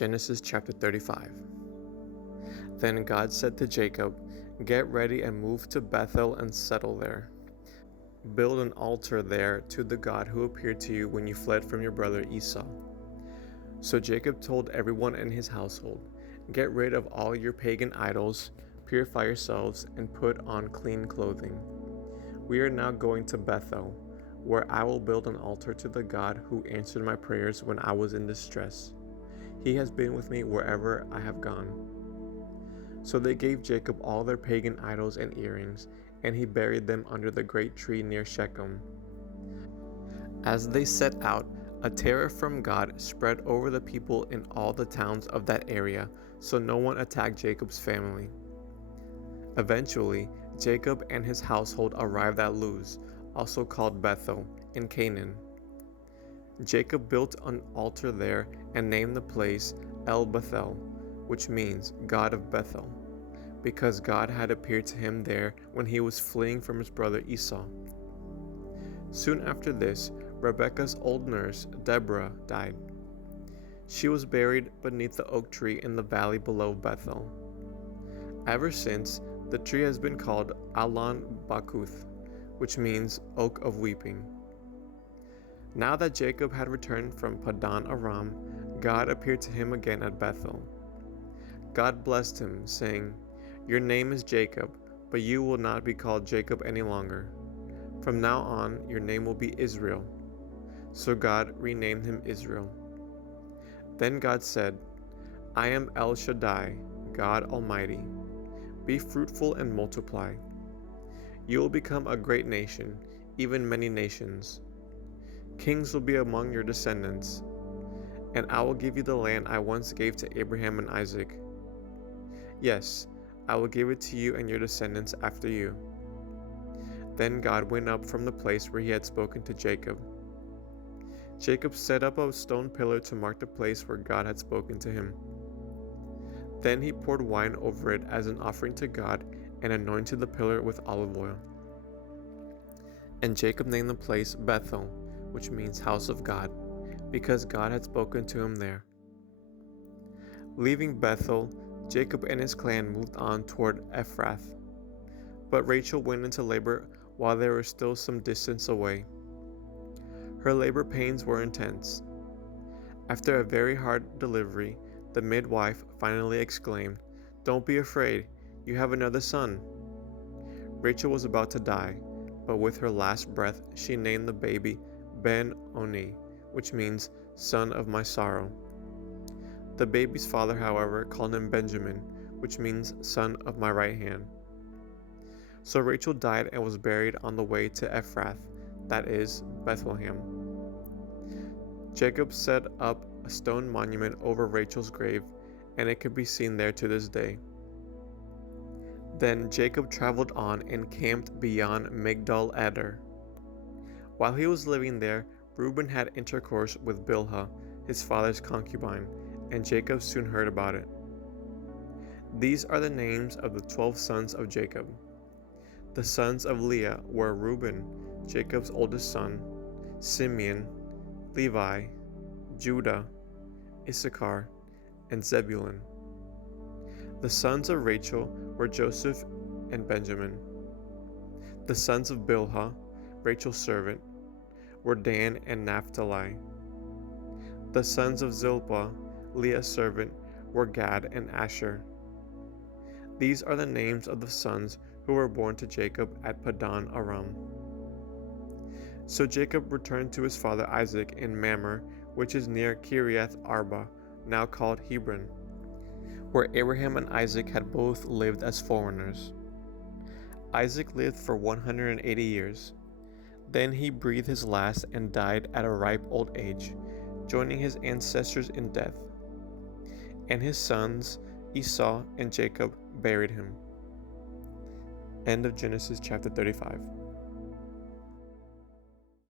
Genesis chapter 35. Then God said to Jacob, "Get ready and move to Bethel and settle there. Build an altar there to the God who appeared to you when you fled from your brother Esau." So Jacob told everyone in his household, "Get rid of all your pagan idols, purify yourselves, and put on clean clothing. We are now going to Bethel, where I will build an altar to the God who answered my prayers when I was in distress. He has been with me wherever I have gone." So they gave Jacob all their pagan idols and earrings, and he buried them under the great tree near Shechem. As they set out, a terror from God spread over the people in all the towns of that area, so no one attacked Jacob's family. Eventually, Jacob and his household arrived at Luz, also called Bethel, in Canaan. Jacob built an altar there and named the place El Bethel, which means God of Bethel, because God had appeared to him there when he was fleeing from his brother Esau. Soon after this, Rebekah's old nurse, Deborah, died. She was buried beneath the oak tree in the valley below Bethel. Ever since, the tree has been called Allon Bakuth, which means Oak of Weeping. Now that Jacob had returned from Padan Aram, God appeared to him again at Bethel. God blessed him, saying, "Your name is Jacob, but you will not be called Jacob any longer. From now on, your name will be Israel." So God renamed him Israel. Then God said, "I am El Shaddai, God Almighty. Be fruitful and multiply. You will become a great nation, even many nations. Kings will be among your descendants, and I will give you the land I once gave to Abraham and Isaac. Yes, I will give it to you and your descendants after you." Then God went up from the place where he had spoken to Jacob. Jacob set up a stone pillar to mark the place where God had spoken to him. Then he poured wine over it as an offering to God and anointed the pillar with olive oil. And Jacob named the place Bethel, which means house of God, because God had spoken to him there. Leaving Bethel, Jacob and his clan moved on toward Ephrath. But Rachel went into labor while they were still some distance away. Her labor pains were intense. After a very hard delivery, the midwife finally exclaimed, "Don't be afraid, you have another son." Rachel was about to die, but with her last breath she named the baby Ben-Oni, which means son of my sorrow. The baby's father, however, called him Benjamin, which means son of my right hand. So Rachel died and was buried on the way to Ephrath, that is, Bethlehem. Jacob set up a stone monument over Rachel's grave, and it can be seen there to this day. Then Jacob traveled on and camped beyond Migdal Eder. While he was living there, Reuben had intercourse with Bilhah, his father's concubine, and Jacob soon heard about it. These are the names of the 12 sons of Jacob. The sons of Leah were Reuben, Jacob's oldest son, Simeon, Levi, Judah, Issachar, and Zebulun. The sons of Rachel were Joseph and Benjamin. The sons of Bilhah, Rachel's servant, were Dan and Naphtali. The sons of Zilpah, Leah's servant, were Gad and Asher. These are the names of the sons who were born to Jacob at Padan Aram. So Jacob returned to his father Isaac in Mamre, which is near Kiriath Arba, now called Hebron, where Abraham and Isaac had both lived as foreigners. Isaac lived for 180 years. Then he breathed his last and died at a ripe old age, joining his ancestors in death. And his sons, Esau and Jacob, buried him. End of Genesis chapter 35.